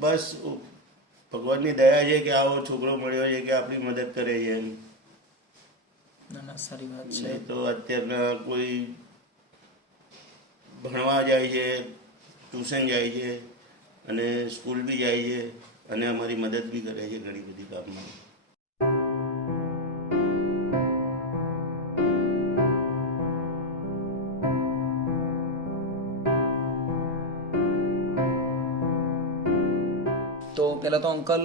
બસ ભગવાનની દયા છે કે આવો છોકરો મળ્યો છે કે આપણી મદદ કરે છે એમ. ના ના, સારી વાત છે. નહીં તો અત્યારના કોઈ ભણવા જાય છે, ટ્યુશન જાય છે અને સ્કૂલ બી જાય છે અને અમારી મદદ બી કરે છે ઘણી બધી કામમાં. તો પહેલાં તો અંકલ,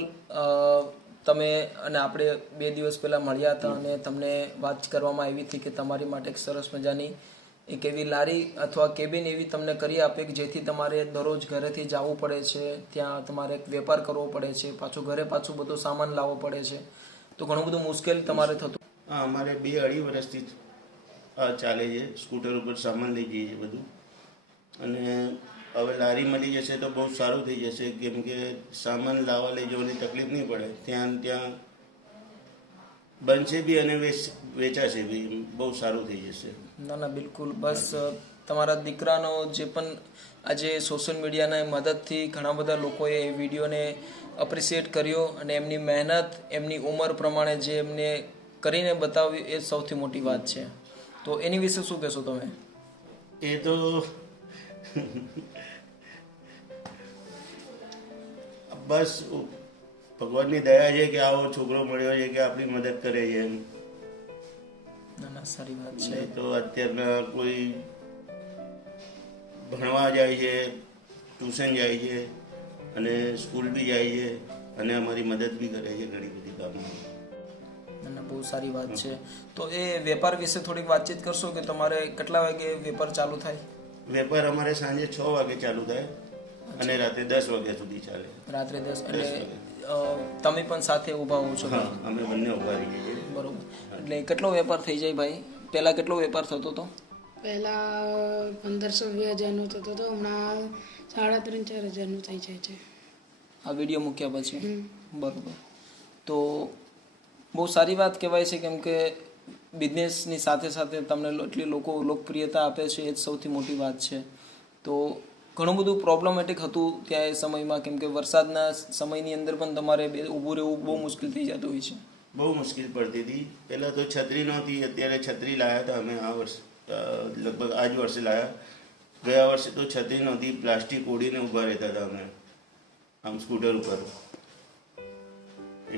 તમે અને આપણે 2 દિવસ પહેલાં મળ્યા હતા અને તમને વાત કરવામાં આવી હતી કે તમારી માટે એક સરસ મજાની એક એવી લારી અથવા કેબિન એવી તમને કરી આપે કે જેથી તમારે દરરોજ ઘરેથી જવું પડે છે, ત્યાં તમારે એક વેપાર કરવો પડે છે, પાછું ઘરે પાછું બધો સામાન લાવવો પડે છે, તો ઘણું બધું મુશ્કેલ તમારે થતું. હા, અમારે 2-2.5 વર્ષથી ચાલે છે. સ્કૂટર ઉપર સામાન લઈ જઈએ છીએ બધું. અને હવે લારી મળી જશે તો બહુ સારું થઈ જશે, કેમ કે સામાન લાવવા લઈ જવાની તકલીફ નહીં પડે. ત્યાં બનશે બી અને વેચાશે બી, બહુ સારું થઈ જશે. ના ના, બિલકુલ. બસ તમારા દીકરાનો જે પણ આજે સોશિયલ મીડિયાના મદદથી ઘણા બધા લોકોએ એ વિડીયોને અપ્રિશિએટ કર્યો અને એમની મહેનત, એમની ઉંમર પ્રમાણે જે એમને કરીને બતાવ્યું એ સૌથી મોટી વાત છે. તો એની વિશે શું કહેશો તમે? એ તો બસ ભગવાનની દયા છે કે આવો છોકરો મળ્યો છે કે આપણી મદદ કરે છે એમ. ના ના, સારી વાત છે. નહીં તો અત્યારના કોઈ ભણવા જાય છે, ટ્યુશન જાય છે અને સ્કૂલ બી જાય છે અને અમારી મદદ બી કરે છે ઘણી બધી કામમાં. ના ના, બહુ સારી વાત છે. તો એ વેપાર વિશે થોડીક વાતચીત કરશો કે તમારે કેટલા વાગે વેપાર ચાલુ થાય? વેપાર અમારે સાંજે 6 વાગે ચાલુ થાય અને રાત્રે 10 વાગ્યા સુધી ચાલે. રાત્રે 10 એટલે તમે પણ સાથે ઊભા હો છો? હા, અમે બંને ઉભા રહીએ છીએ. બરોબર. એટલે કેટલો વેપાર થઈ જાય ભાઈ? પહેલા કેટલો વેપાર થતો હતો? પહેલા 1500-2000 થતો હતો, હમણાં 3500-4000 થઈ જાય છે આ વિડીયો મૂક્યા પછી. બરોબર. તો બહુ સારી વાત કહેવાય છે, કેમ કે બિઝનેસની સાથે સાથે તમને એટલી લોકો લોકપ્રિયતા આપે છે, એ જ સૌથી મોટી વાત છે. તો ઘણું બધું પ્રોબ્લેમેટિક હતું ત્યાં એ સમયમાં, કેમ કે વરસાદના સમયની અંદર પણ તમારે ઊભું રહેવું બહુ મુશ્કેલ થઈ જતું હોય છે. બહુ મુશ્કેલ પડતી હતી. પહેલાં તો છત્રી નહોતી, અત્યારે છત્રી લાવ્યા હતા અમે આ વર્ષ, લગભગ આ જ વર્ષે લાવ્યા. ગયા વર્ષે તો છત્રી નહોતી, પ્લાસ્ટિક ઓઢીને ઊભા રહેતા હતા અમે આમ સ્કૂટર ઉપર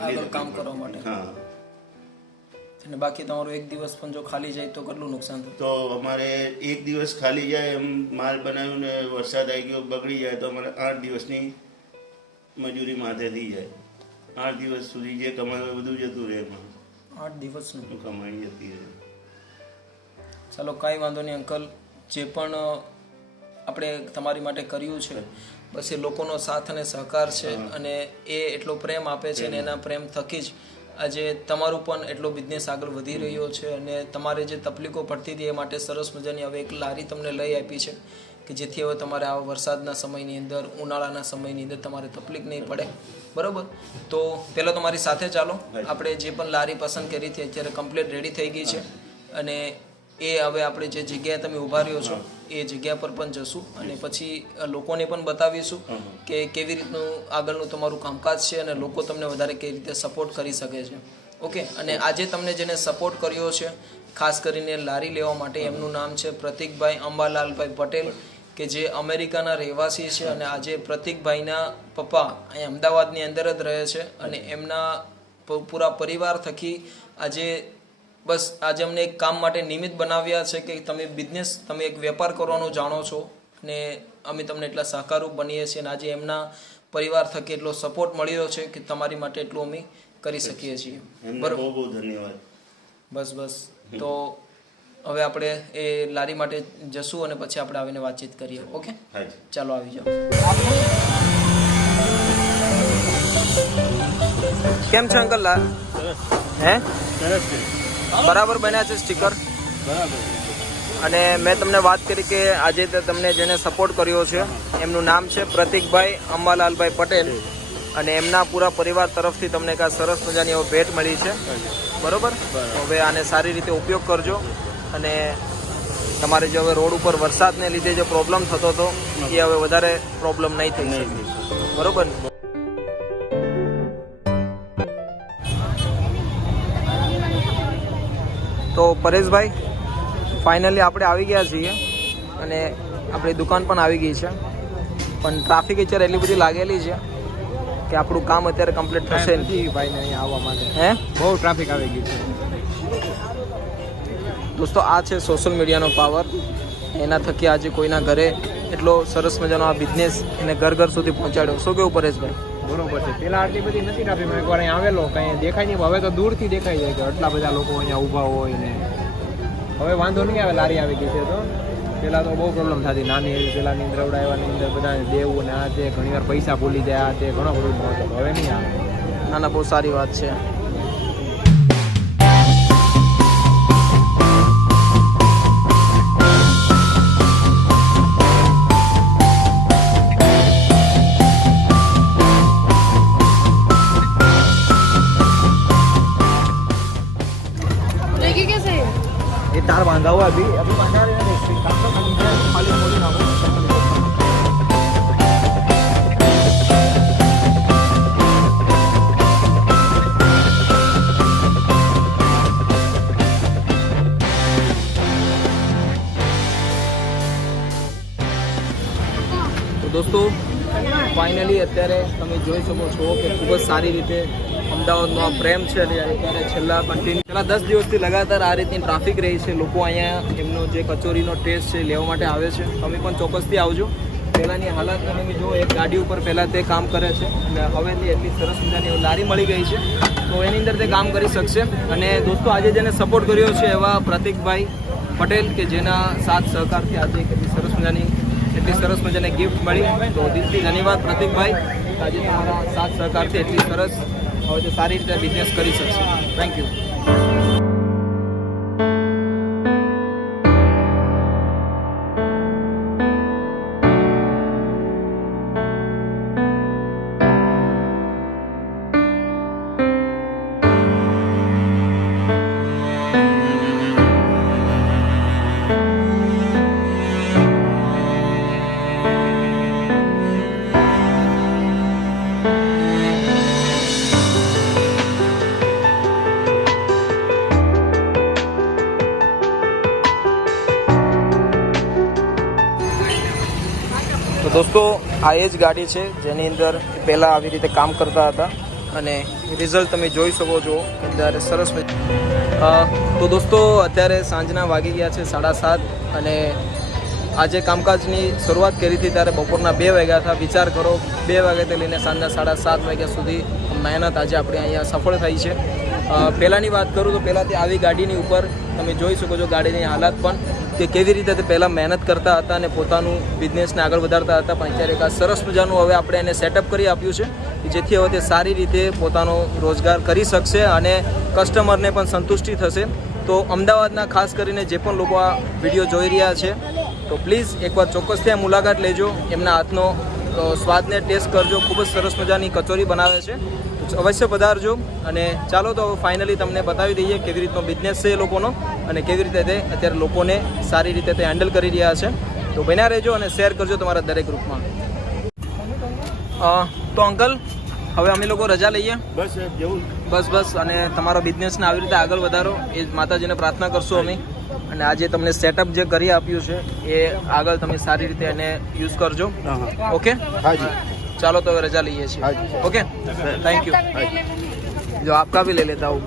આગળ કામ કરવા માટે. હા. અને બાકી તમારો એક દિવસ પણ જો ખાલી જાય તો કેટલું નુકસાન થતું? તો અમારે એક દિવસ ખાલી જાય એમ માલ બનાવ્યું ને વરસાદ આવી ગયો બગડી જાય તો અમારે 8 દિવસની મજૂરી માથે થઈ જાય. 8 દિવસ સુધી જે કમાયું બધું જતું રહે એમાં. 8 દિવસનું કમાઈ જતી રહે. ચાલો, કાંઈ વાંધો નહીં અંકલ. જે પણ આપણે તમારી માટે કર્યું છે, બસ એ લોકોનો સાથ અને સહકાર છે અને એ એટલો પ્રેમ આપે છે અને એના પ્રેમ થકી જ આજે તમારું પણ એટલો બિઝનેસ આગળ વધી રહ્યો છે. અને તમારે જે તકલીફો પડતી હતી એ માટે સરસ મજાની હવે એક લારી તમને લઈ આપી છે કે જેથી હવે તમારે આ વરસાદના સમયની અંદર, ઉનાળાના સમયની અંદર તમારે તકલીફ નહીં પડે. બરાબર. તો પહેલાં તમારી સાથે ચાલો, આપણે જે પણ લારી પસંદ કરી હતી અત્યારે કમ્પ્લીટ રેડી થઈ ગઈ છે અને એ હવે આપણે જે જગ્યાએ તમે ઊભા રહ્યો છો એ જગ્યા પર પણ જશું અને પછી લોકોને પણ બતાવીશું કે કેવી રીતનું આગળનું તમારું કામકાજ છે અને લોકો તમને વધારે કેવી રીતે સપોર્ટ કરી શકે છે. ઓકે. અને આજે તમને જેને સપોર્ટ કર્યો છે ખાસ કરીને લારી લેવા માટે, એમનું નામ છે પ્રતિકભાઈ અંબાલાલભાઈ પટેલ, કે જે અમેરિકાના રહેવાસી છે અને આજે પ્રતિકભાઈના પપ્પા અહીં અમદાવાદની અંદર જ રહે છે અને એમના પૂરા પરિવાર થકી આજે બસ આજે અમને એક કામ માટે નિમિત્ત બનાવ્યા છે કે તમે બિઝનેસ, તમે એક વેપાર કરવાનું જાણો છો અને અમે તમને એટલા સહકારરૂપ બનીએ છીએ અને આજે એમના પરિવાર થકી એટલો સપોર્ટ મળી રહ્યો છે કે તમારી માટે એટલું અમે કરી શકીએ છીએ. બરોબર. બહુ બહુ ધન્યવાદ. બસ બસ. તો હવે આપણે એ લારી માટે જશું અને પછી આપણે આવીને વાતચીત કરીએ. ઓકે, ચાલો આવી જાઓ. કેમ છે અંકલ? હે, બરાબર બન્યા છે સ્ટીકર? અને મેં તમને વાત કરી કે આજે તમને જેને સપોર્ટ કર્યો છે એમનું નામ છે પ્રતિકભાઈ અંબાલાલભાઈ પટેલ અને એમના પૂરા પરિવાર તરફથી તમને એક સરસ મજાની હવે ભેટ મળી છે. બરોબર. હવે આને સારી રીતે ઉપયોગ કરજો અને તમારે જે હવે રોડ ઉપર વરસાદને લીધે જે પ્રોબ્લેમ થતો હતો એ હવે વધારે પ્રોબ્લેમ નહીં થઈ શકે. બરોબર. પરેશભાઈ, ફાઇનલી આપણે આવી ગયા છીએ અને આપણી દુકાન પણ આવી ગઈ છે, પણ ટ્રાફિક અત્યારે એટલી બધી લાગેલી છે કે આપણું કામ અત્યારે કમ્પ્લીટ થશે નથી ભાઈ ને અહીંયા આવવા માટે, હે બહુ ટ્રાફિક આવી ગયું છે. દોસ્તો આ છે સોશિયલ મીડિયાનો પાવર. એના થકી આજે કોઈના ઘરે એટલો સરસ મજાનો આ બિઝનેસ એને ઘર ઘર સુધી પહોંચાડ્યો. શું કેવું પરેશભાઈ? બરોબર છે. પેલા આટલી બધી નથી ટ્રાફિક, એકવાર અહીંયા આવેલો કંઈ દેખાય નહીં, હવે તો દૂરથી દેખાઈ જાય કે આટલા બધા લોકો અહીંયા ઊભા હોય ને. હવે વાંધો નહીં આવે, લારી આવી ગઈ છે તો. પેલા તો બહુ પ્રોબ્લેમ થતી, નાની એવી પેલાની અંદર આવડાવવાની અંદર બધાને દેવું ને આ તે, ઘણીવાર પૈસા ભૂલી જાય આ તે, ઘણો બધું હતો. હવે નહીં આવે. ના ના, બહુ સારી વાત છે. देखिए कैसे है? ये तार बांधा हुआ अभी बांधा नहीं, खाली मोड़ी ना हो. તો દોસ્તો ફાઇનલી અત્યારે તમે જોઈ શકો છો કે ખૂબ જ સારી રીતે અમદાવાદનો આ પ્રેમ છે. અને અત્યારે છેલ્લા 10 દિવસથી લગાતાર આ રીતની ટ્રાફિક રહી છે. લોકો અહીંયા એમનો જે કચોરીનો ટેસ્ટ છે લેવા માટે આવે છે. તમે પણ ચોક્કસથી આવજો. પહેલાંની હાલત તમે જો, એક ગાડી ઉપર પહેલાં તે કામ કરે છે અને હવેથી એટલી સરસ મજાની લારી મળી ગઈ છે, તો એની અંદર તે કામ કરી શકશે. અને દોસ્તો આજે જેને સપોર્ટ કર્યો છે એવા પ્રતિકભાઈ પટેલ કે જેના સાથ સહકારથી આજે એટલી સરસ મજાની ગિફ્ટ મળી. તો દિલથી ધન્યવાદ પ્રતિકભાઈ, આજે તમારા સાથ સહકારથી એટલી સરસ હવે તો સારી રીતે બિઝનેસ કરી શકશે. Thank you. તો દોસ્તો આ એ જ ગાડી છે જેની અંદર પહેલાં આવી રીતે કામ કરતા હતા અને રિઝલ્ટ તમે જોઈ શકો છો અંદર સરસ. તો દોસ્તો અત્યારે સાંજના વાગી ગયા છે 7:30 અને આજે કામકાજની શરૂઆત કરી હતી ત્યારે બપોરના 2 વાગ્યા હતા. વિચાર કરો, 2 વાગ્યાથી લઈને સાંજના 7:30 વાગ્યા સુધી મહેનત આજે આપણે અહીંયા સફળ થઈ છે. પહેલાંની વાત કરું તો પહેલાંથી આવી ગાડીની ઉપર તમે જોઈ શકો છો ગાડીની હાલત પણ કે કેવી રીતે તે પહેલાં મહેનત કરતા હતા અને પોતાનું બિઝનેસને આગળ વધારતા હતા. પણ અત્યારે એક આ સરસ મજાનું હવે આપણે એને સેટઅપ કરી આપ્યું છે જેથી હવે તે સારી રીતે પોતાનો રોજગાર કરી શકશે અને કસ્ટમરને પણ સંતુષ્ટિ થશે. તો અમદાવાદના ખાસ કરીને જે પણ લોકો આ વિડીયો જોઈ રહ્યા છે તો પ્લીઝ એકવાર ચોક્કસથી આ મુલાકાત લેજો. એમના હાથનો સ્વાદને ટેસ્ટ કરજો. ખૂબ જ સરસ મજાની કચોરી બનાવે છે, તો અવશ્ય પધારજો. અને ચાલો તો ફાઇનલી તમને બતાવી દઈએ કેવી રીતનો બિઝનેસ છે એ લોકોનો અને કેવી રીતે તે અત્યારે લોકોને સારી રીતે તે હેન્ડલ કરી રહ્યા છે. તો બન્યા રહેજો અને શેર કરજો તમારા દરેક ગ્રુપમાં. તો અંકલ, હવે અમે લોકો રજા લઈએ. બસ જવું. બસ અને તમારો બિઝનેસને આવી રીતે આગળ વધારો એ માતાજીને પ્રાર્થના કરશું અમે. અને આજે તમને સેટઅપ જે કરી આપ્યું છે એ આગળ તમે સારી રીતે એને યુઝ કરજો. ઓકે, હાજી. ચાલો તો હવે રજા લઈએ છીએ. Okay, thank you. જો આપકા भी ले लेता हूँ.